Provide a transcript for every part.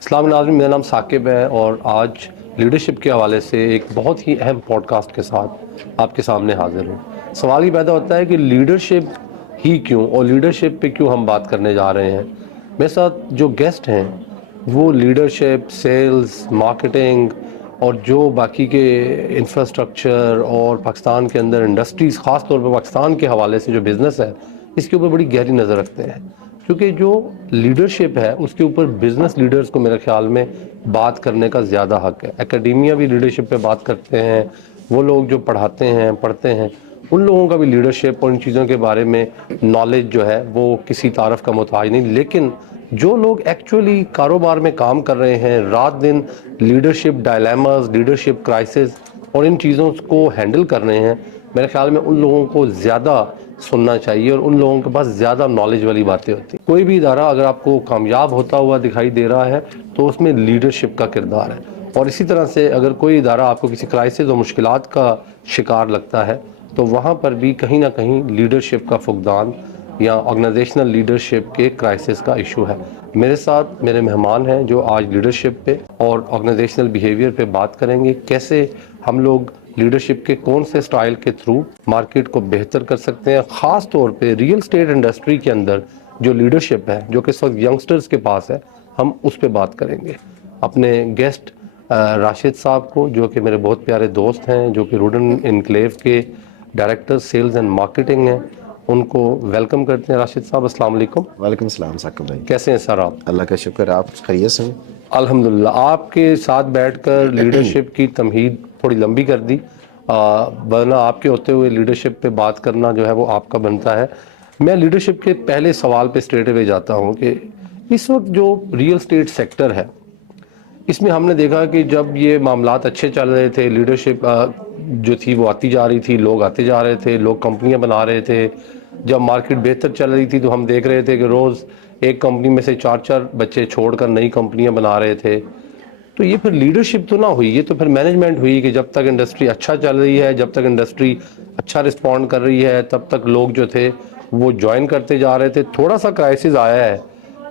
السلام ناظرین، میرا نام ثاقب ہے اور آج لیڈرشپ کے حوالے سے ایک بہت ہی اہم پوڈ کاسٹ کے ساتھ آپ کے سامنے حاضر ہوں۔ سوال یہ پیدا ہوتا ہے کہ لیڈرشپ ہی کیوں اور لیڈرشپ پہ کیوں ہم بات کرنے جا رہے ہیں۔ میرے ساتھ جو گیسٹ ہیں وہ لیڈرشپ، سیلز، مارکیٹنگ اور جو باقی کے انفراسٹرکچر اور پاکستان کے اندر انڈسٹریز، خاص طور پہ پاکستان کے حوالے سے جو بزنس ہے اس کے اوپر بڑی گہری نظر رکھتے ہیں، کیونکہ جو لیڈرشپ ہے اس کے اوپر بزنس لیڈرز کو میرے خیال میں بات کرنے کا زیادہ حق ہے۔ اکیڈیمیا بھی لیڈرشپ پہ بات کرتے ہیں، وہ لوگ جو پڑھاتے ہیں پڑھتے ہیں ان لوگوں کا بھی لیڈرشپ اور ان چیزوں کے بارے میں نالج جو ہے وہ کسی تعارف کا محتاج نہیں، لیکن جو لوگ ایکچولی کاروبار میں کام کر رہے ہیں، رات دن لیڈرشپ ڈائلیماز، لیڈرشپ کرائسس اور ان چیزوں کو ہینڈل کر رہے ہیں، میرے خیال میں ان لوگوں کو زیادہ سننا چاہیے اور ان لوگوں کے پاس زیادہ نالج والی باتیں ہوتی ہیں۔ کوئی بھی ادارہ اگر آپ کو کامیاب ہوتا ہوا دکھائی دے رہا ہے تو اس میں لیڈرشپ کا کردار ہے، اور اسی طرح سے اگر کوئی ادارہ آپ کو کسی کرائسس اور مشکلات کا شکار لگتا ہے تو وہاں پر بھی کہیں نہ کہیں لیڈرشپ کا فقدان یا آرگنائزیشنل لیڈرشپ کے کرائسس کا ایشو ہے۔ میرے ساتھ میرے مہمان ہیں جو آج لیڈرشپ پہ اور آرگنائزیشنل بیہیویئر پہ بات کریں گے، کیسے ہم لوگ لیڈرشپ کے کون سے سٹائل کے تھرو مارکیٹ کو بہتر کر سکتے ہیں، خاص طور پہ ریئل اسٹیٹ انڈسٹری کے اندر جو لیڈرشپ ہے جو کہ اس وقت ینگسٹرز کے پاس ہے، ہم اس پہ بات کریں گے۔ اپنے گیسٹ راشد صاحب کو، جو کہ میرے بہت پیارے دوست ہیں، جو کہ روڈن انکلیو کے ڈائریکٹر سیلز اینڈ مارکیٹنگ ہیں، ان کو ویلکم کرتے ہیں۔ راشد صاحب السلام علیکم۔ وعلیکم السلام ثاقب بھائی، کیسے ہیں سر آپ؟ اللہ کا شکر، آپ خیریت سے ہیں؟ الحمدللہ۔ آپ کے ساتھ بیٹھ کر لیڈرشپ کی تمہید تھوڑی لمبی کر دی، ورنہ آپ کے ہوتے ہوئے لیڈرشپ پہ بات کرنا جو ہے وہ آپ کا بنتا ہے۔ میں لیڈرشپ کے پہلے سوال پہ اسٹریٹ اوے جاتا ہوں کہ اس وقت جو ریئل اسٹیٹ سیکٹر ہے اس میں ہم نے دیکھا کہ جب یہ معاملات اچھے چل رہے تھے، لیڈرشپ جو تھی وہ آتی جا رہی تھی، لوگ آتے جا رہے تھے، لوگ کمپنیاں بنا رہے تھے، جب مارکیٹ بہتر چل رہی تھی تو ہم دیکھ رہے تھے کہ روز ایک کمپنی میں سے 4 بچے چھوڑ کر نئی کمپنیاں بنا رہے تھے۔ تو یہ پھر لیڈرشپ تو نہ ہوئی، یہ تو پھر مینجمنٹ ہوئی کہ جب تک انڈسٹری اچھا چل رہی ہے، جب تک انڈسٹری اچھا رسپونڈ کر رہی ہے، تب تک لوگ جو تھے وہ جوائن کرتے جا رہے تھے۔ تھوڑا سا کرائسس آیا ہے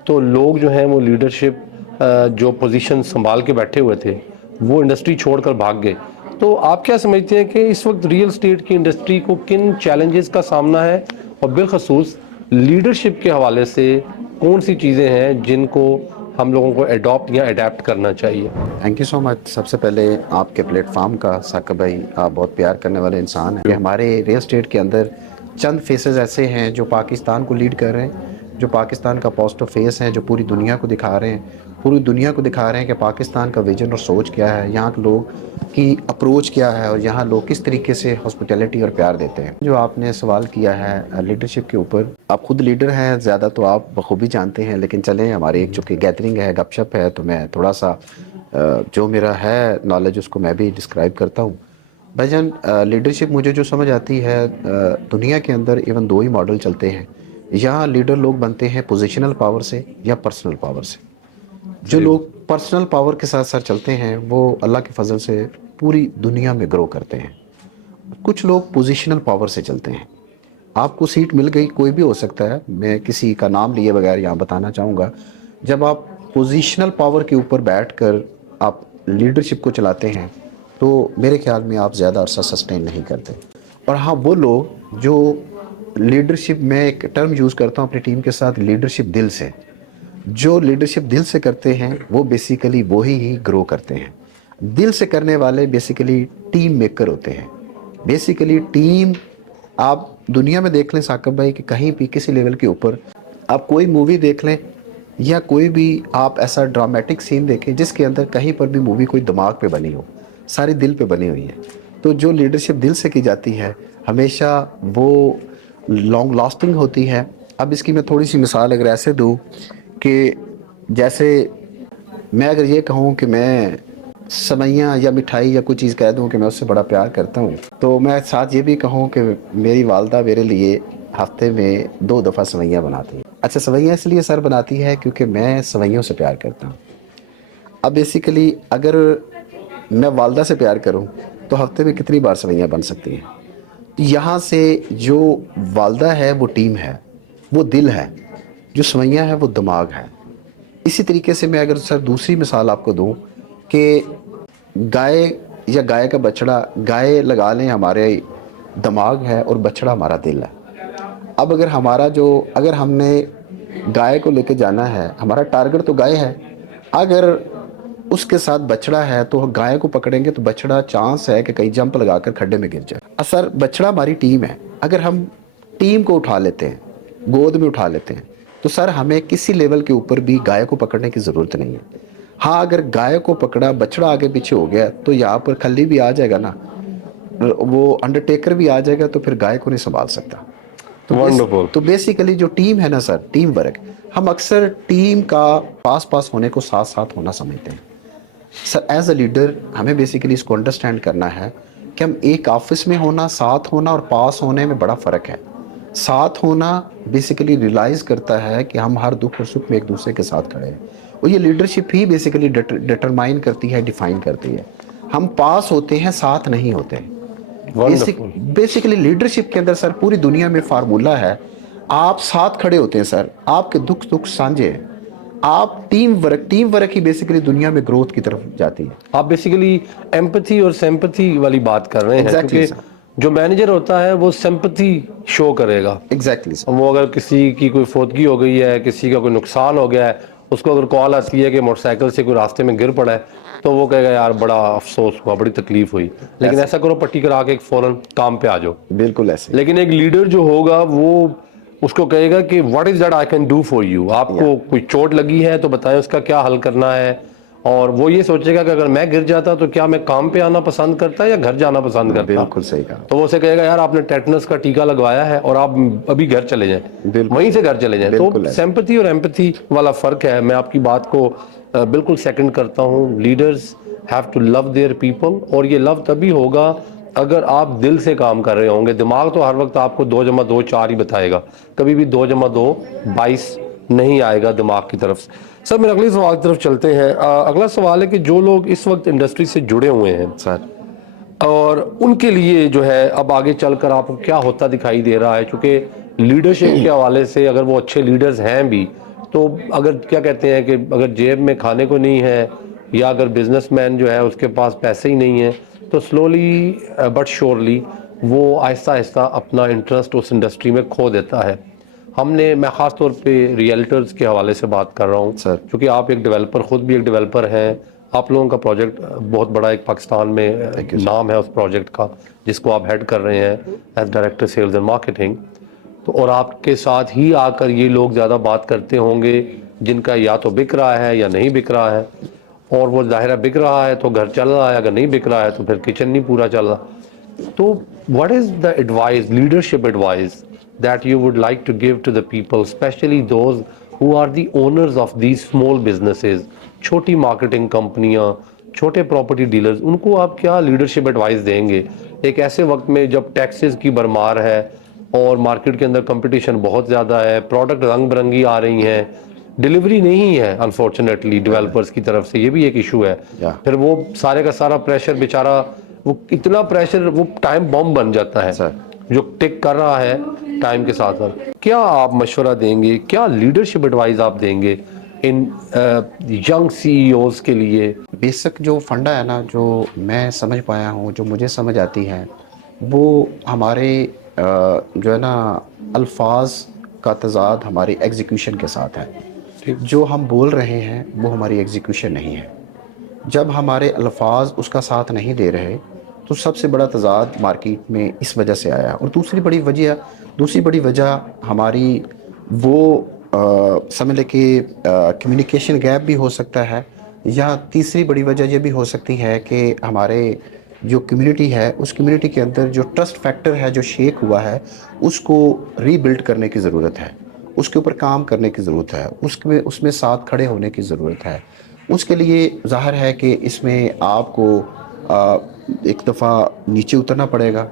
تو لوگ جو ہیں وہ لیڈرشپ جو پوزیشن سنبھال کے بیٹھے ہوئے تھے وہ انڈسٹری چھوڑ کر بھاگ گئے۔ تو آپ کیا سمجھتے ہیں کہ اس وقت ریئل اسٹیٹ کی انڈسٹری کو کن چیلنجز کا سامنا ہے، اور بالخصوص لیڈرشپ کے حوالے سے کون سی چیزیں ہیں جن کو ہم لوگوں کو ایڈاپٹ یا اڈیپٹ کرنا چاہیے؟ تھینک یو سو مچ۔ سب سے پہلے آپ کے پلیٹ فارم کا ثاقب بھائی، آپ بہت پیار کرنے والے انسان ہیں کہ ہمارے ریئل اسٹیٹ کے اندر چند فیسز ایسے ہیں جو پاکستان کو لیڈ کر رہے ہیں، جو پاکستان کا پازیٹو فیس ہیں، جو پوری دنیا کو دکھا رہے ہیں، پوری دنیا کو دکھا رہے ہیں کہ پاکستان کا ویژن اور سوچ کیا ہے، یہاں کے لوگ کی اپروچ کیا ہے، اور یہاں لوگ کس طریقے سے ہاسپٹیلٹی اور پیار دیتے ہیں۔ جو آپ نے سوال کیا ہے لیڈرشپ کے اوپر، آپ خود لیڈر ہیں، زیادہ تو آپ بخوبی جانتے ہیں، لیکن چلیں ہماری ایک چونکہ گیدرنگ ہے، گپ شپ ہے، تو میں تھوڑا سا جو میرا ہے نالج اس کو میں بھی ڈسکرائب کرتا ہوں۔ بھائی جان، لیڈرشپ مجھے جو سمجھ آتی ہے، دنیا کے اندر ایون 2 ہی ماڈل چلتے ہیں، یہاں لیڈر لوگ بنتے ہیں پوزیشنل پاور سے یا پرسنل پاور سے۔ جو لوگ پرسنل پاور کے ساتھ ساتھ چلتے ہیں وہ اللہ کے فضل سے پوری دنیا میں گرو کرتے ہیں۔ کچھ لوگ پوزیشنل پاور سے چلتے ہیں، آپ کو سیٹ مل گئی، کوئی بھی ہو سکتا ہے، میں کسی کا نام لیے بغیر یہاں بتانا چاہوں گا، جب آپ پوزیشنل پاور کے اوپر بیٹھ کر آپ لیڈرشپ کو چلاتے ہیں تو میرے خیال میں آپ زیادہ عرصہ سسٹین نہیں کرتے۔ اور ہاں، وہ لوگ جو لیڈرشپ، میں ایک ٹرم یوز کرتا ہوں اپنی ٹیم کے ساتھ، لیڈرشپ دل سے، جو لیڈرشپ دل سے کرتے ہیں وہ بیسیکلی وہی ہی گرو کرتے ہیں۔ دل سے کرنے والے بیسیکلی ٹیم میکر ہوتے ہیں۔ بیسیکلی ٹیم، آپ دنیا میں دیکھ لیں ثاقب بھائی کہ کہیں بھی کسی لیول کے اوپر آپ کوئی مووی دیکھ لیں یا کوئی بھی آپ ایسا ڈرامیٹک سین دیکھیں جس کے اندر کہیں پر بھی مووی کوئی دماغ پہ بنی ہو، ساری دل پہ بنی ہوئی ہے۔ تو جو لیڈرشپ دل سے کی جاتی ہے ہمیشہ وہ لانگ لاسٹنگ ہوتی ہے۔ اب اس کی میں تھوڑی سی مثال اگر ایسے دوں کہ جیسے میں اگر یہ کہوں کہ میں سویاں یا مٹھائی یا کوئی چیز کہہ دوں کہ میں اس سے بڑا پیار کرتا ہوں، تو میں ساتھ یہ بھی کہوں کہ میری والدہ میرے لیے ہفتے میں 2 دفعہ سویاں بناتی ہیں۔ اچھا، سویاں اس لیے سر بناتی ہے کیونکہ میں سویوں سے پیار کرتا ہوں۔ اب بیسیکلی اگر میں والدہ سے پیار کروں تو ہفتے میں کتنی بار سویاں بن سکتی ہیں؟ یہاں سے جو والدہ ہے وہ ٹیم ہے، وہ دل ہے، جو سویاں ہے وہ دماغ ہے۔ اسی طریقے سے میں اگر سر دوسری مثال آپ کو دوں کہ گائے یا گائے کا بچڑا، گائے لگا لیں ہمارے دماغ ہے اور بچڑا ہمارا دل ہے. اب اگر ہم نے گائے کو لے کے جانا ہے، ہمارا ٹارگٹ تو گائے ہے. اگر اس کے ساتھ بچڑا ہے تو گائے کو پکڑیں گے تو بچڑا چانس ہے کہ کہیں جمپ لگا کر کھڈے میں گر جائے. سر بچڑا ہماری ٹیم ہے. اگر ہم ٹیم کو اٹھا لیتے ہیں، گود میں اٹھا لیتے ہیں، تو سر ہمیں کسی لیول کے اوپر بھی گائے کو پکڑنے کی ضرورت نہیں ہے. ہاں اگر گائے کو پکڑا، بچڑا آگے پیچھے ہو گیا تو یہاں پر کھلی بھی آ جائے گا نا، وہ انڈرٹیکر بھی آ جائے گا تو پھر گائے کو نہیں سنبھال سکتا. ونڈرفل. تو بیسیکلی جو ٹیم ہے نا سر، ٹیم ورک، ہم اکثر ٹیم کا پاس ہونے کو ساتھ ساتھ ہونا سمجھتے ہیں. سر ایز اے لیڈر ہمیں بیسیکلی اس کو انڈرسٹینڈ کرنا ہے کہ ہم ایک آفس میں ہونا، ساتھ ہونا اور پاس ہونے میں بڑا فرق ہے. ساتھ ہونا بیسیکلی ریلائز کرتا ہے کہ ہم ہر دکھ اور سکھ میں ایک دوسرے کے ساتھ کھڑے ہیں، اور یہ لیڈرشپ ہی بیسیکلی ڈٹرمائن کرتی ہے، ڈیفائن کرتی ہے. ہم پاس ہوتے ہیں، ساتھ نہیں ہوتے. ونڈرفل. بیسیکلی لیڈرشپ کے اندر سر پوری دنیا میں فارمولہ ہے، آپ ساتھ کھڑے ہوتے ہیں سر، آپ کے دکھ سانجھے ہیں، آپ ٹیم ورک ہی بیسیکلی دنیا میں گروتھ کی طرف جاتی ہے. آپ بیسیکلی ایمپتھی اور سیمپتھی والی بات کر رہے ہیں، ایگزیکٹلی کیونکہ سر، جو مینیجر ہوتا ہے وہ سیمپتھی شو کرے گا. ایگزیکٹلی سر. وہ اگر کسی کی کوئی فوتگی ہو گئی ہے، کسی کا کوئی نقصان ہو گیا ہے، اس کو اگر کال آتی ہے کہ موٹر سائیکل سے کوئی راستے میں گر پڑا ہے، تو وہ کہے گا یار بڑا افسوس ہوا، بڑی تکلیف ہوئی، لیکن ایسا کرو پٹی کرا کے فوراً کام پہ آ جاؤ. بالکل ایسے ہی. لیکن ایک لیڈر جو ہوگا وہ اس کو کہے گا کہ what is that I can do for you. آپ کو کوئی چوٹ لگی ہے تو بتائیں اس کا کیا حل کرنا ہے. اور وہ یہ سوچے گا کہ اگر میں گر جاتا تو کیا میں کام پہ آنا پسند کرتا یا گھر جانا پسند کرتا. بالکل صحیح کہا. تو وہ اسے کہے گا یار آپ نے ٹیٹنس کا ٹیکا لگوایا ہے اور آپ ابھی گھر چلے جائیں، وہیں سے گھر چلے جائیں. تو سیمپتھی اور ایمپتھی والا فرق ہے. میں آپ کی بات کو بالکل سیکنڈ کرتا ہوں. Leaders have to love their people, اور یہ لو تبھی ہوگا اگر آپ دل سے کام کر رہے ہوں گے. دماغ تو ہر وقت آپ کو 2+2 4 ہی بتائے گا، کبھی بھی 2+2 22 نہیں آئے گا دماغ کی طرف سے. سر میرے اگلے سوال کی طرف چلتے ہیں. اگلا سوال ہے کہ جو لوگ اس وقت انڈسٹری سے جڑے ہوئے ہیں سر، اور ان کے لیے جو ہے اب آگے چل کر آپ کو کیا ہوتا دکھائی دے رہا ہے، چونکہ لیڈرشپ کے حوالے سے اگر وہ اچھے لیڈرز ہیں بھی تو اگر کیا کہتے ہیں کہ اگر جیب میں کھانے کو نہیں ہے یا اگر بزنس مین جو ہے اس کے پاس پیسے ہی نہیں ہیں تو سلولی بٹ شورلی وہ آہستہ آہستہ اپنا انٹرسٹ اس انڈسٹری میں کھو دیتا ہے. میں خاص طور پہ ریئلٹرز کے حوالے سے بات کر رہا ہوں، سر، کیونکہ آپ ایک ڈیولپر، خود بھی ایک ڈیولپر ہیں. آپ لوگوں کا پروجیکٹ بہت بڑا ایک پاکستان میں نام ہے اس پروجیکٹ کا جس کو آپ ہیڈ کر رہے ہیں as director sales and marketing. تو اور آپ کے ساتھ ہی آ کر یہ لوگ زیادہ بات کرتے ہوں گے جن کا یا تو بک رہا ہے یا نہیں بک رہا ہے. اور وہ ظاہرہ بک رہا ہے تو گھر چل رہا ہے، اگر نہیں بک رہا ہے تو پھر کچن نہیں پورا چل رہا. تو what is the advice, leadership advice that you would like to give to the people, especially those who are the owners of these small businesses, چھوٹی مارکیٹنگ کمپنیاں، چھوٹے پراپرٹی ڈیلرز، ان کو آپ کیا لیڈرشپ ایڈوائس دیں گے ایک ایسے وقت میں جب ٹیکسز کی بھرمار ہے اور مارکیٹ کے اندر کمپٹیشن بہت زیادہ ہے، پروڈکٹ رنگ برنگی آ رہی ہیں، ڈیلیوری نہیں ہے انفارچونیٹلی ڈیولپرز کی طرف سے، یہ بھی ایک ایشو ہے. پھر وہ سارے کا سارا پریشر بیچارہ، وہ اتنا پریشر، وہ ٹائم بم بن جاتا ہے سر، جو ٹک کر رہا ہے ٹائم کے ساتھ ساتھ. کیا آپ مشورہ دیں گے، کیا لیڈرشپ ایڈوائز آپ دیں گے ان ینگ سی ای اوز کے لیے؟ بیسک جو فنڈا ہے نا، جو میں سمجھ پایا ہوں، جو مجھے سمجھ آتی ہے، وہ ہمارے جو ہے نا الفاظ کا تضاد ہماری ایگزیکیوشن کے ساتھ ہے. جو ہم بول رہے ہیں وہ ہماری ایگزیکیوشن نہیں ہے. جب ہمارے الفاظ اس کا ساتھ نہیں دے رہے تو سب سے بڑا تضاد مارکیٹ میں اس وجہ سے آیا. اور دوسری بڑی وجہ ہماری وہ سمجھ لے کہ کمیونیکیشن گیپ بھی ہو سکتا ہے، یا تیسری بڑی وجہ یہ بھی ہو سکتی ہے کہ ہمارے جو کمیونٹی ہے اس کمیونٹی کے اندر جو ٹرسٹ فیکٹر ہے جو شیک ہوا ہے اس کو ری بلڈ کرنے کی ضرورت ہے، اس کے اوپر کام کرنے کی ضرورت ہے، اس میں ساتھ کھڑے ہونے کی ضرورت ہے. اس کے لیے ظاہر ہے کہ اس میں آپ کو ایک دفعہ نیچے اترنا پڑے گا.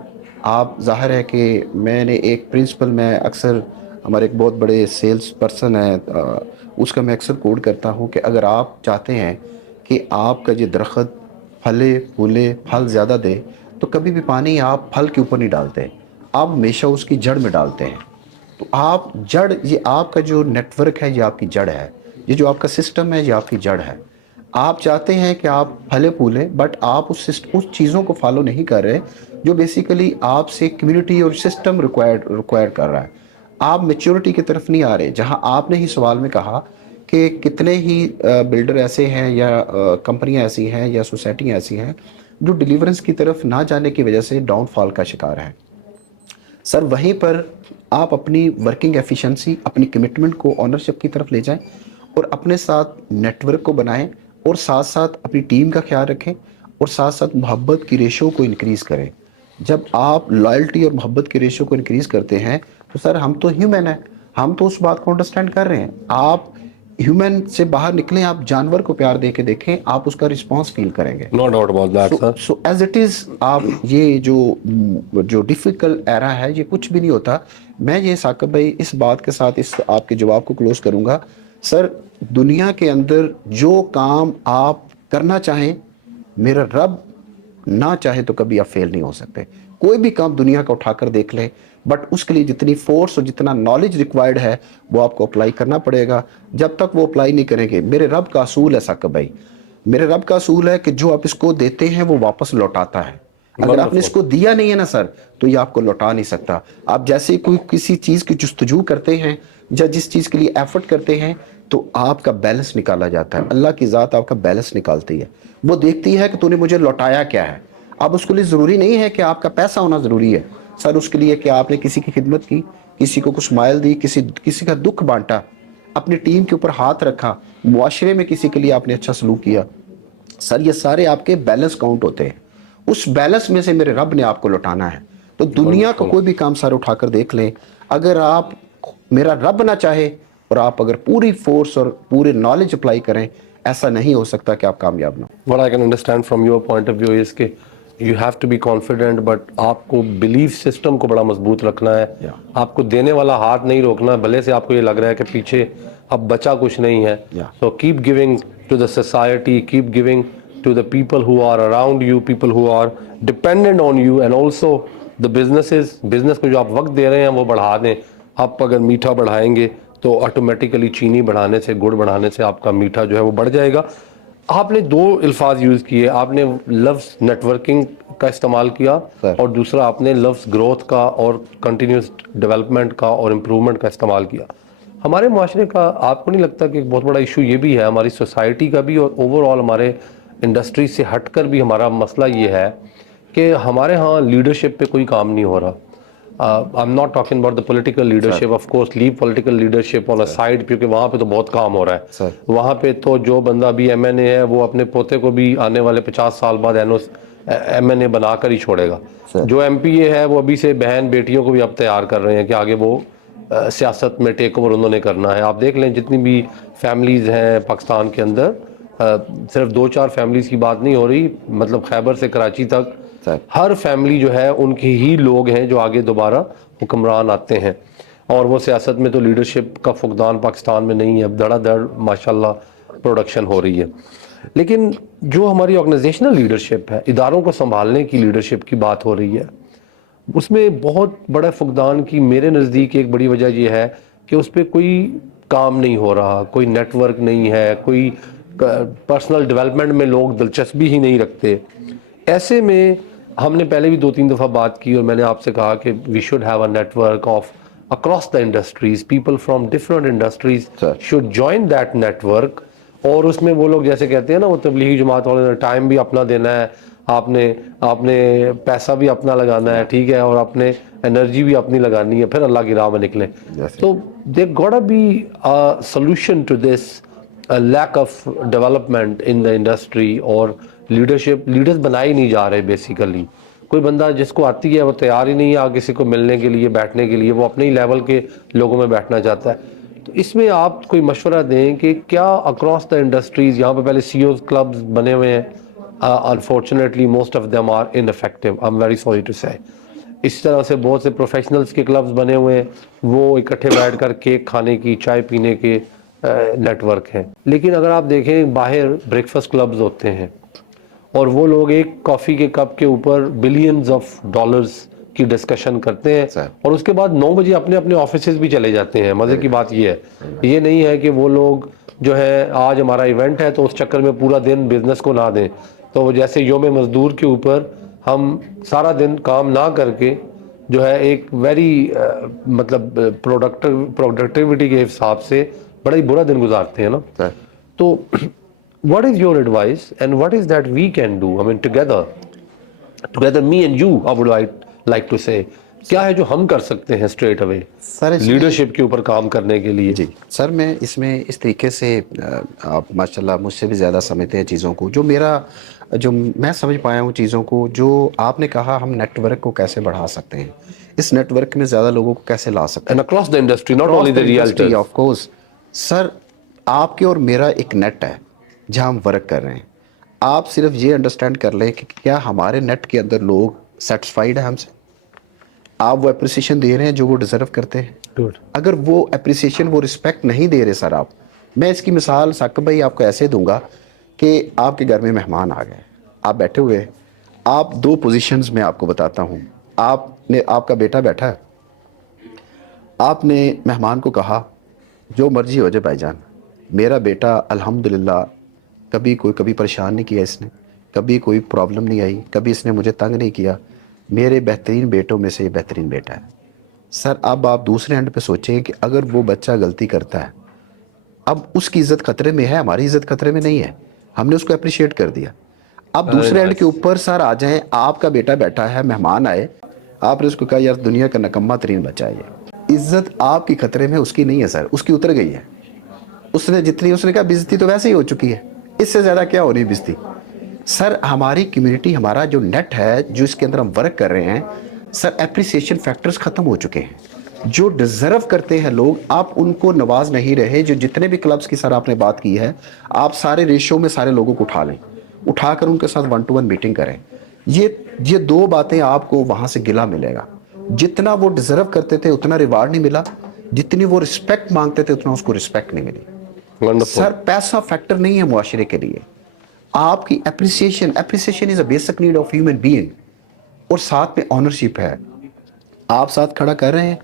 آپ ظاہر ہے کہ میں نے ایک پرنسپل، میں اکثر ہمارے ایک بہت بڑے سیلز پرسن ہیں، اس کا میں اکثر کوڈ کرتا ہوں کہ اگر آپ چاہتے ہیں کہ آپ کا یہ درخت پھلے پھولے پھل زیادہ دے تو کبھی بھی پانی آپ پھل کے اوپر نہیں ڈالتے، آپ ہمیشہ اس کی جڑ میں ڈالتے ہیں. تو آپ جڑ، یہ آپ کا جو نیٹ ورک ہے یہ آپ کی جڑ ہے. یہ جو آپ کا سسٹم ہے یہ آپ کی جڑ ہے. آپ چاہتے ہیں کہ آپ پھلے پھولیں بٹ آپ اس چیزوں کو فالو نہیں کر رہے جو بیسیکلی آپ سے کمیونٹی اور سسٹم ریکوائر کر رہا ہے. آپ میچورٹی کی طرف نہیں آ رہے. جہاں آپ نے ہی سوال میں کہا کہ کتنے ہی بلڈر ایسے ہیں یا کمپنیاں ایسی ہیں یا سوسائٹیاں ایسی ہیں جو ڈیلیورنس کی طرف نہ جانے کی وجہ سے ڈاؤن فال کا شکار ہیں. سر وہیں پر آپ اپنی ورکنگ ایفیشنسی, اپنی کمٹمنٹ کو آنرشپ کی طرف لے جائیں اور اپنے ساتھ نیٹ ورک کو بنائیں اور ساتھ ساتھ اپنی ٹیم کا خیال رکھیں اور ساتھ ساتھ محبت کی ریشو کو انکریز کریں. جب آپ لائلٹی اور محبت کی ریشو کو انکریز کرتے ہیں تو سر ہم تو ہیومن ہیں, ہم تو اس بات کو انڈرسٹینڈ کر رہے ہیں. آپ ہیومن سے باہر نکلیں, آپ جانور کو پیار دے کے دیکھیں, آپ اس کا رسپانس فیل کریں گے. No doubt about that sir. So as it is آپ یہ جو ڈیفیکلٹ ایرا ہے یہ کچھ بھی نہیں ہوتا. میں یہ ثاقب بھائی اس بات کے ساتھ اس آپ کے جواب کو کلوز کروں گا. سر دنیا کے اندر جو کام آپ کرنا چاہیں میرا رب نہ چاہے تو کبھی آپ فیل نہیں ہو سکتے. کوئی بھی کام دنیا کا اٹھا کر دیکھ لیں بٹ اس کے لیے جتنی فورس اور جتنا نالج ریکوائرڈ ہے وہ آپ کو اپلائی کرنا پڑے گا. جب تک وہ اپلائی نہیں کریں گے, میرے رب کا اصول ہے ثاقب بھائی, میرے رب کا اصول ہے کہ جو آپ اس کو دیتے ہیں وہ واپس لوٹاتا ہے. اگر آپ نے اس کو دیا نہیں ہے نا سر تو یہ آپ کو لوٹا نہیں سکتا. آپ جیسے ہی کوئی کسی چیز کی جستجو کرتے ہیں یا جس چیز کے لیے ایفرٹ کرتے ہیں تو آپ کا بیلنس نکالا جاتا ہے. اللہ کی ذات آپ کا بیلنس نکالتی ہے, وہ دیکھتی ہے کہ تو نے مجھے لوٹایا کیا ہے. اب اس کے لیے ضروری نہیں ہے کہ آپ کا پیسہ ہونا ضروری ہے سر, اس کے لیے کہ آپ نے کسی کی خدمت کی, کسی کو کچھ مائل دی, کسی کا دکھ بانٹا, اپنی ٹیم کے اوپر ہاتھ رکھا, معاشرے میں کسی کے لیے آپ نے اچھا سلوک کیا. سر یہ سارے آپ کے بیلنس کاؤنٹ ہوتے ہیں. اس بیلنس میں سے میرے رب نے آپ کو لوٹانا ہے. تو دنیا کا کوئی بھی کام سر اٹھا کر دیکھ لیں, اگر آپ میرا رب نہ چاہے اور آپ اگر پوری فورس اور پورے نالج اپلائی کریں ایسا نہیں ہو سکتا کہ آپ کامیاب نہ ہوں. What I can understand from your point of view is کہ you have to be confident but آپ کو belief system کو بڑا مضبوط رکھنا ہے. آپ کو دینے والا ہاتھ نہیں روکنا, بھلے سے آپ کو یہ لگ رہا ہے کہ پیچھے اب بچا کچھ نہیں ہے. So keep giving to the society, keep giving to the people who are around you, people who are dependent on you, and also the business کو جو آپ وقت دے رہے ہیں وہ بڑھا دیں. آپ اگر میٹھا بڑھائیں گے تو آٹومیٹیکلی چینی بڑھانے سے, گڑ بڑھانے سے آپ کا میٹھا جو ہے وہ بڑھ جائے گا. آپ نے دو الفاظ یوز کیے, آپ نے لفظ نیٹ ورکنگ کا استعمال کیا اور دوسرا آپ نے لفظ گروتھ کا اور کنٹینیوس ڈیولپمنٹ کا اور امپرومنٹ کا استعمال کیا. ہمارے معاشرے کا آپ کو نہیں لگتا کہ ایک بہت بڑا ایشو یہ بھی ہے, ہماری سوسائٹی کا بھی اور اوور آل ہمارے انڈسٹری سے ہٹ کر بھی ہمارا مسئلہ یہ ہے کہ ہمارے ہاں لیڈرشپ پہ کوئی کام نہیں ہو رہا. I'm not talking about the political leadership, of course leave political leadership on a side کیونکہ وہاں پہ تو بہت کام ہو رہا ہے. وہاں پہ تو جو بندہ بھی ایم این اے ہے وہ اپنے پوتے کو بھی آنے والے 50 سال بعد ایم این اے بنا کر ہی چھوڑے گا. جو ایم پی اے ہے وہ ابھی سے بہن بیٹیوں کو بھی اب تیار کر رہے ہیں کہ آگے وہ سیاست میں ٹیک اوور انہوں نے کرنا ہے. آپ دیکھ لیں جتنی بھی فیملیز ہیں پاکستان کے اندر, صرف 2-4 فیملیز کی بات نہیں ہو رہی, مطلب خیبر سے کراچی تک ہر فیملی جو ہے ان کے ہی لوگ ہیں جو آگے دوبارہ حکمران آتے ہیں. اور وہ سیاست میں تو لیڈرشپ کا فقدان پاکستان میں نہیں ہے, اب دھڑا دھڑ ماشاءاللہ پروڈکشن ہو رہی ہے. لیکن جو ہماری آرگنائزیشنل لیڈرشپ ہے, اداروں کو سنبھالنے کی لیڈرشپ کی بات ہو رہی ہے, اس میں بہت بڑا فقدان کی میرے نزدیک ایک بڑی وجہ یہ ہے کہ اس پہ کوئی کام نہیں ہو رہا, کوئی نیٹ ورک نہیں ہے, کوئی پرسنل ڈیولپمنٹ میں لوگ دلچسپی ہی نہیں رکھتے. ایسے میں ہم نے پہلے بھی 2-3 دفعہ بات کی اور میں نے آپ سے کہا کہ we should have a network of across the industries, people from different industries should join that network. اور اس میں وہ لوگ جیسے کہتے ہیں نا وہ تبلیغی جماعت والے, ٹائم بھی اپنا دینا ہے, آپ نے پیسہ بھی اپنا لگانا ہے, ٹھیک ہے, اور آپ نے انرجی بھی اپنی لگانی ہے, پھر اللہ کی راہ میں نکلیں. تو دیر گوٹا be a solution to this lack of development in the industry. اور لیڈرز بنائے نہیں جا رہے بیسیکلی. کوئی بندہ جس کو آتی ہے وہ تیار ہی نہیں ہے کسی کو ملنے کے لیے, بیٹھنے کے لیے, وہ اپنے ہی لیول کے لوگوں میں بیٹھنا چاہتا ہے. تو اس میں آپ کوئی مشورہ دیں کہ کیا اکراس دا انڈسٹریز, یہاں پہ پہلے سی اوز کلبز بنے ہوئے ہیں, unfortunately most of them are ineffective, I'm very sorry to say. اس طرح سے بہت سے پروفیشنلز کے کلبز بنے ہوئے ہیں, وہ اکٹھے بیٹھ کر کیک کھانے کی, چائے پینے کے نیٹ ورک ہیں. لیکن اگر آپ دیکھیں باہر بریک فاسٹ کلبز ہوتے ہیں اور وہ لوگ ایک کافی کے کپ کے اوپر بلینز آف ڈالرز کی ڈسکشن کرتے ہیں سر. اور اس کے بعد 9 بجے اپنے اپنے آفیسز بھی چلے جاتے ہیں. مزے کی بات یہ ہے, یہ نہیں ہے کہ وہ لوگ جو ہے آج ہمارا ایونٹ ہے تو اس چکر میں پورا دن بزنس کو نہ دیں. تو جیسے یوم مزدور کے اوپر ہم سارا دن کام نہ کر کے جو ہے ایک ویری مطلب پروڈکٹیوٹی کے حساب سے بڑا ہی برا دن گزارتے ہیں نا. سر. تو what is your advice and what is that we can do, I mean together me and you, I would like to say, کیا ہے جو ہم کر سکتے ہیں اسٹریٹ اوے لیڈرشپ کے اوپر کام کرنے کے لیے؟ جی سر, میں اس میں اس طریقے سے آپ ماشاءاللہ مجھ سے بھی زیادہ سمجھتے ہیں چیزوں کو, جو میں سمجھ پایا ہوں چیزوں کو. جو آپ نے کہا ہم نیٹ ورک کو کیسے بڑھا سکتے ہیں, اس نیٹ ورک میں زیادہ لوگوں کو کیسے لا سکتے ہیں, and across the industry, not only the realtors. Of course sir, آپ کے اور میرا ایک نیٹ ہے جہاں ہم ورک کر رہے ہیں. آپ صرف یہ انڈرسٹینڈ کر لیں کہ کیا ہمارے نیٹ کے اندر لوگ سیٹسفائیڈ ہیں ہم سے, آپ وہ اپریسیشن دے رہے ہیں جو وہ ڈیزرو کرتے ہیں. اگر وہ اپریسیشن وہ رسپیکٹ نہیں دے رہے سر, میں اس کی مثال ثاقب بھائی آپ کو ایسے دوں گا کہ آپ کے گھر میں مہمان آ گئے, آپ بیٹھے ہوئے, آپ 2 پوزیشنز میں آپ کو بتاتا ہوں. آپ کا بیٹا بیٹھا ہے, آپ نے مہمان کو کہا جو مرضی ہو جائے بھائی جان, میرا بیٹا الحمدللہ کبھی پریشان نہیں کیا اس نے, کبھی کوئی پرابلم نہیں آئی, کبھی اس نے مجھے تنگ نہیں کیا, میرے بہترین بیٹوں میں سے یہ بہترین بیٹا ہے. سر اب آپ دوسرے اینڈ پہ سوچیں کہ اگر وہ بچہ غلطی کرتا ہے, اب اس کی عزت خطرے میں ہے, ہماری عزت خطرے میں نہیں ہے, ہم نے اس کو اپریشیٹ کر دیا. اب دوسرے اینڈ کے اوپر سر آ جائیں, آپ کا بیٹا بیٹھا ہے, مہمان آئے, آپ نے اس کو کہا یار دنیا کا نکما ترین بچہ ہے یہ, عزت آپ کی خطرے میں, اس کی نہیں ہے سر, اس کی اتر گئی ہے. اس نے کہا بےعزتی تو ویسے ہی ہو چکی ہے, اس سے زیادہ کیا ہو رہی بےعزتی. سر ہماری کمیونٹی, ہمارا جو نیٹ ہے جو اس کے اندر ہم ورک کر رہے ہیں سر, اپریسیشن فیکٹرز ختم ہو چکے ہیں. جو ڈیزرو کرتے ہیں لوگ, آپ ان کو نواز نہیں رہے. جو جتنے بھی کلبز کی سر آپ نے بات کی ہے, آپ سارے ریشو میں سارے لوگوں کو اٹھا لیں, اٹھا کر ان کے ساتھ 1 to 1 میٹنگ کریں. یہ 2 باتیں آپ کو وہاں سے گلا ملے گا. جتنا وہ ڈیزرو کرتے تھے اتنا ریوارڈ نہیں ملا, جتنی وہ رسپیکٹ مانگتے تھے اتنا اس کو رسپیکٹ نہیں ملی. سر پیسہ فیکٹر نہیں ہے معاشرے کے لیے, آپ کی appreciation is a basic need of human being. اور ساتھ میں آنرشپ ہے, آپ ساتھ کھڑا کر رہے ہیں,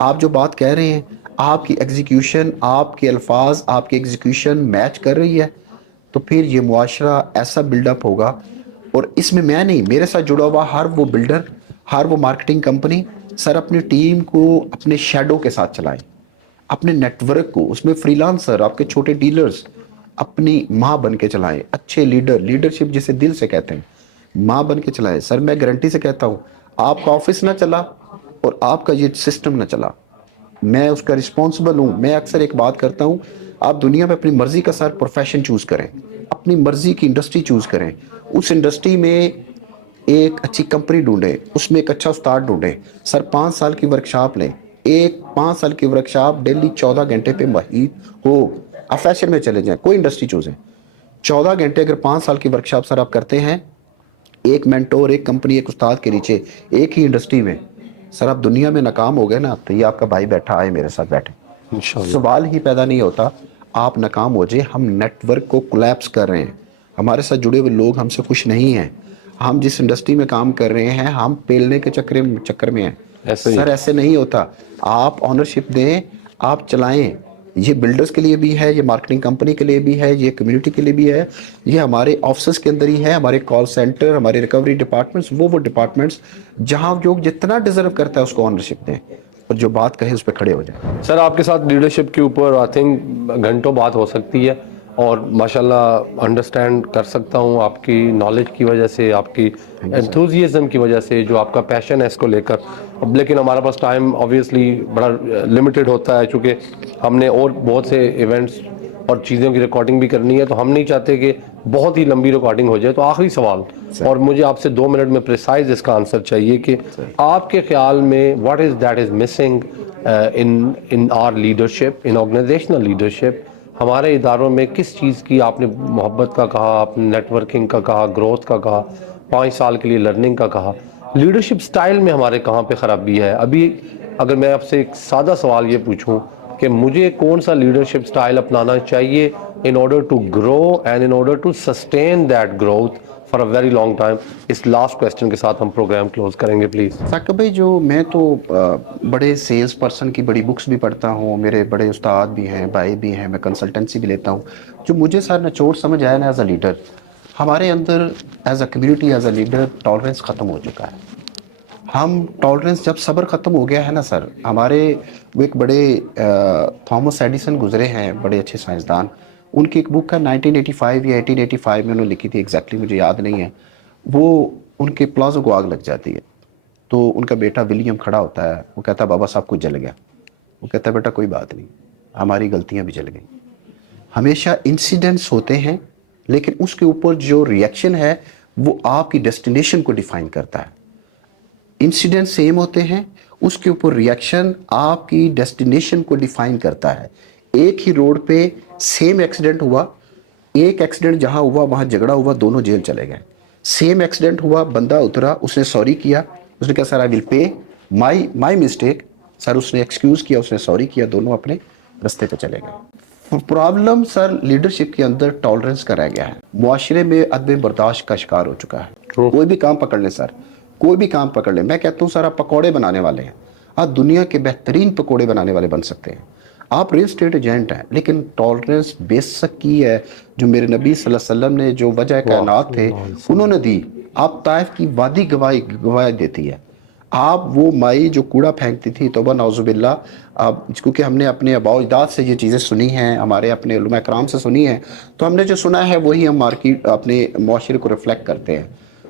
آپ جو بات کہہ رہے ہیں, آپ کی ایگزیکیوشن, آپ کے الفاظ, آپ کی ایگزیکیوشن میچ کر رہی ہے, تو پھر یہ معاشرہ ایسا بلڈ اپ ہوگا. اور اس میں نہیں, میرے ساتھ جڑا ہوا ہر وہ بلڈر, ہر وہ مارکیٹنگ کمپنی سر اپنی ٹیم کو اپنے شیڈو کے ساتھ چلائیں, اپنے نیٹ ورک کو, اس میں فری لانسر, آپ کے چھوٹے ڈیلرز اپنی ماں بن کے چلائیں. اچھے لیڈرشپ جسے دل سے کہتے ہیں, ماں بن کے چلائیں. سر میں گارنٹی سے کہتا ہوں, آپ کا آفس نہ چلا اور آپ کا یہ سسٹم نہ چلا, میں اس کا رسپانسبل ہوں. میں اکثر ایک بات کرتا ہوں, آپ دنیا میں اپنی مرضی کا سر پروفیشن چوز کریں, اپنی مرضی کی انڈسٹری چوز کریں, اس انڈسٹری میں ایک اچھی کمپنی ڈھونڈیں, اس میں ایک اچھا استاد ڈھونڈیں. سر 5 سال کی ورکشاپ لیں, 5 سال کی ورکشاپ ڈیلی 14 گھنٹے پہ محیط ہو. آپ فیشن میں چلے جائیں, کوئی انڈسٹری چوزیں, 14 گھنٹے اگر 5 سال کی ورکشاپ سر آپ کرتے ہیں, ایک مینٹور, ایک کمپنی, ایک استاد کے نیچے, ایک ہی انڈسٹری میں, سر آپ دنیا میں ناکام ہو گئے نا, تو یہ آپ کا بھائی بیٹھا ہے میرے ساتھ بیٹھے, سوال ہی پیدا نہیں ہوتا, آپ ناکام ہو جائیں. ہم نیٹ ورک کو کولیپس کر رہے ہیں, ہمارے ساتھ جڑے ہوئے لوگ ہم سے خوش نہیں ہیں. ہم جس انڈسٹری میں کام کر رہے ہیں, ہم پیلنے کے چکر میں ہیں. سر ایسے نہیں ہوتا, آپ آنرشپ دیں, آپ چلائیں. یہ بلڈرز کے لیے بھی ہے, یہ مارکیٹنگ کمپنی کے لیے بھی ہے, یہ کمیونٹی کے لیے بھی ہے, یہ ہمارے آفسز کے اندر ہی ہے, ہمارے کال سینٹر, ہمارے ریکوری ڈپارٹمنٹس, وہ ڈپارٹمنٹس جہاں جو جتنا ڈیزرو کرتا ہے اس کو آنرشپ دیں, اور جو بات کہے اس پہ کھڑے ہو جائیں. سر آپ کے ساتھ لیڈرشپ کے اوپر آئی تھنک گھنٹوں بات ہو سکتی ہے, اور ماشاءاللہ انڈرسٹینڈ کر سکتا ہوں آپ کی نالج کی وجہ سے, آپ کی انتھوزیزم کی وجہ سے, جو آپ کا پیشن ہے اس کو لے کر. لیکن ہمارے پاس ٹائم آبویسلی بڑا لمیٹڈ ہوتا ہے, چونکہ ہم نے اور بہت سے ایونٹس اور چیزوں کی ریکارڈنگ بھی کرنی ہے, تو ہم نہیں چاہتے کہ بہت ہی لمبی ریکارڈنگ ہو جائے. تو آخری سوال, اور مجھے آپ سے 2 منٹ میں پریسائز اس کا آنسر چاہیے, کہ آپ کے خیال میں what is that is missing in our leadership, in organizational leadership, ہمارے اداروں میں کس چیز کی, آپ نے محبت کا کہا, آپ نے نیٹ ورکنگ کا کہا, گروتھ کا کہا, 5 سال کے لیے لرننگ کا کہا, لیڈرشپ سٹائل میں ہمارے کہاں پہ خرابی ہے ابھی؟ اگر میں آپ سے ایک سادہ سوال یہ پوچھوں کہ مجھے کون سا لیڈرشپ سٹائل اپنانا چاہیے in order to grow and in order to sustain that growth for a very long time. اس لاسٹ کویسچن کے ساتھ ہم پروگرام کلوز کریں گے پلیز. ثاقب بھائی جو میں تو بڑے سیلز پرسن کی بڑی بکس بھی پڑھتا ہوں, میرے بڑے استاد بھی ہیں, بھائی بھی ہیں, میں کنسلٹنسی بھی لیتا ہوں. جو مجھے سر نچوڑ سمجھ آیا نا ایز اے لیڈر, ہمارے اندر as a community as a leader tolerance ختم ہو چکا ہے. ہم ٹالرنس جب صبر ختم ہو گیا ہے نا سر, ہمارے وہ ایک بڑے تھامس ایڈیسن گزرے ہیں, بڑے اچھے سائنسدان, ان کی ایک بک ہے 1985 یا 1885 میں انہوں نے لکھی تھی, ایگزیکٹلی مجھے یاد نہیں ہے. وہ ان کے پلازو کو آگ لگ جاتی ہے, تو ان کا بیٹا ولیم کھڑا ہوتا ہے, وہ کہتا ہے بابا سب کچھ جل گیا. وہ کہتا ہے بیٹا کوئی بات نہیں, ہماری غلطیاں بھی جل گئیں. ہمیشہ انسیڈنٹس ہوتے ہیں, لیکن اس کے اوپر جو ریئیکشن ہے وہ آپ کی ڈیسٹینیشن کو ڈیفائن کرتا ہے. انسیڈنٹ سیم ہوتے ہیں, اس کے اوپر ریئیکشن آپ کی ڈیسٹینیشن کو ڈیفائن کرتا ہے. ایک ہی روڈ پہ سیم ایکسیڈنٹ ہوا, ایک ایکسیڈنٹ جہاں ہوا وہاں جھگڑا ہوا, دونوں جیل چلے گئے. سیم ایکسیڈنٹ ہوا, بندہ اترا, اس نے سوری کیا, اس نے کہا سر آئی ول پے مائی مسٹیک, سر اس نے ایکسکیوز کیا, اس نے سوری کیا, دونوں اپنے رستے پہ چلے گئے. پرابلم سر لیڈرشپ کے اندر ٹالرنس کا رہ گیا ہے. معاشرے میں عدم برداشت کا شکار ہو چکا ہے. کوئی بھی کام پکڑ لیں سر, کوئی بھی کام پکڑ لیں, میں کہتا ہوں سر آپ پکوڑے بنانے والے ہیں, آپ دنیا کے بہترین پکوڑے بنانے والے بن سکتے ہیں. آپ ریل اسٹیٹ ایجنٹ ہیں, لیکن ٹالرنس بیسک کی ہے جو میرے نبی صلی اللہ علیہ وسلم نے جو وجہ کائنات تھے انہوں نے دی. آپ طائف کی وادی گواہی دیتی ہے. آپ وہ مائی جو کوڑا پھینکتی تھی, توبہ نعوذ باللہ, کیونکہ ہم نے اپنے آباء و اجداد سے یہ چیزیں سنی ہیں, ہمارے اپنے علماء کرام سے سنی ہیں, تو ہم نے جو سنا ہے وہی ہم مارکیٹ اپنے معاشرے کو ریفلیکٹ کرتے ہیں.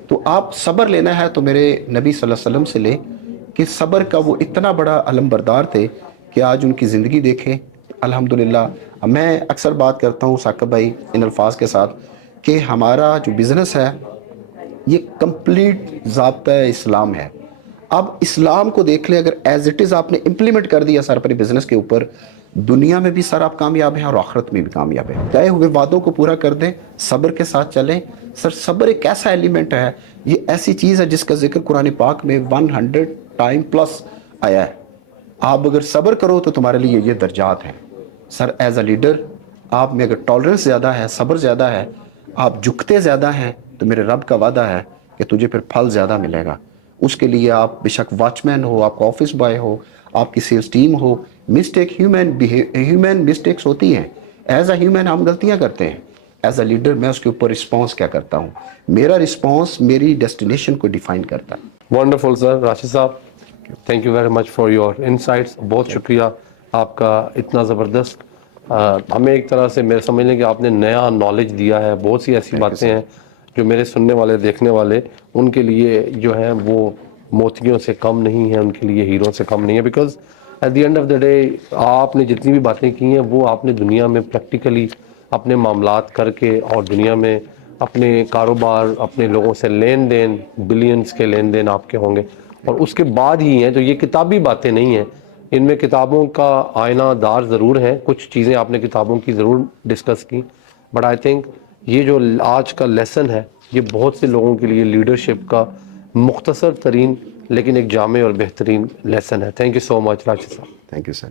تو آپ صبر لینا ہے تو میرے نبی صلی اللہ علیہ وسلم سے لیں, کہ صبر کا وہ اتنا بڑا علم بردار تھے کہ آج ان کی زندگی دیکھیں الحمدللہ. میں اکثر بات کرتا ہوں ثاقب بھائی ان الفاظ کے ساتھ کہ ہمارا جو بزنس ہے یہ کمپلیٹ ضابطہ اسلام ہے. اب اسلام کو دیکھ لیں, اگر ایز اٹ از آپ نے امپلیمنٹ کر دیا سر اپنے بزنس کے اوپر, دنیا میں بھی سر آپ کامیاب ہیں اور آخرت میں بھی کامیاب ہیں. طے ہوئے وعدوں کو پورا کر دیں, صبر کے ساتھ چلیں. سر صبر ایک ایسا ایلیمنٹ ہے, یہ ایسی چیز ہے جس کا ذکر قرآن پاک میں 100 ٹائم پلس آیا ہے. آپ اگر صبر کرو تو تمہارے لیے یہ درجات ہیں. سر ایز اے لیڈر آپ میں اگر ٹالرنس زیادہ ہے, صبر زیادہ ہے, آپ جھکتے زیادہ ہیں, تو میرے رب کا وعدہ ہے کہ تجھے پھر پھل زیادہ ملے گا. اس کے لیے آپ بے شک واچ مین ہو, آپ کا آفس بوائے ہو, آپ کی سیلز ٹیم ہو, مسٹیک ہیومن مسٹیکس ہوتی ہیں. ایز اے ہیومن ہم غلطیاں کرتے ہیں. ایز اے لیڈر میں اس کے اوپر رسپانس کیا کرتا ہوں, میرا رسپانس میری ڈیسٹینیشن کو ڈیفائن کرتا ہے. ونڈرفل سر. راشد صاحب, thank you very much for your insights. بہت شکریہ آپ کا اتنا زبردست, ہمیں ایک طرح سے میرے سمجھ لیں کہ آپ نے نیا نالج دیا ہے. بہت سی ایسی باتیں ہیں جو میرے سننے والے دیکھنے والے ان کے لیے جو ہیں وہ موتیوں سے کم نہیں ہیں, ان کے لیے ہیروں سے کم نہیں ہے. Because at the end of the day آپ نے جتنی بھی باتیں کی ہیں وہ آپ نے دنیا میں پریکٹیکلی اپنے معاملات کر کے اور دنیا میں اپنے کاروبار, اپنے لوگوں سے لین دین, بلینز کے لین دین آپ کے ہوں گے, اور اس کے بعد ہی ہیں. تو یہ کتابی باتیں نہیں ہیں, ان میں کتابوں کا آئینہ دار ضرور ہیں, کچھ چیزیں آپ نے کتابوں کی ضرور ڈسکس کی, بٹ آئی تھنک یہ جو آج کا لیسن ہے یہ بہت سے لوگوں کے لیے لیڈرشپ کا مختصر ترین لیکن ایک جامع اور بہترین لیسن ہے. تھینک یو سو مچ راشد صاحب. Thank you sir.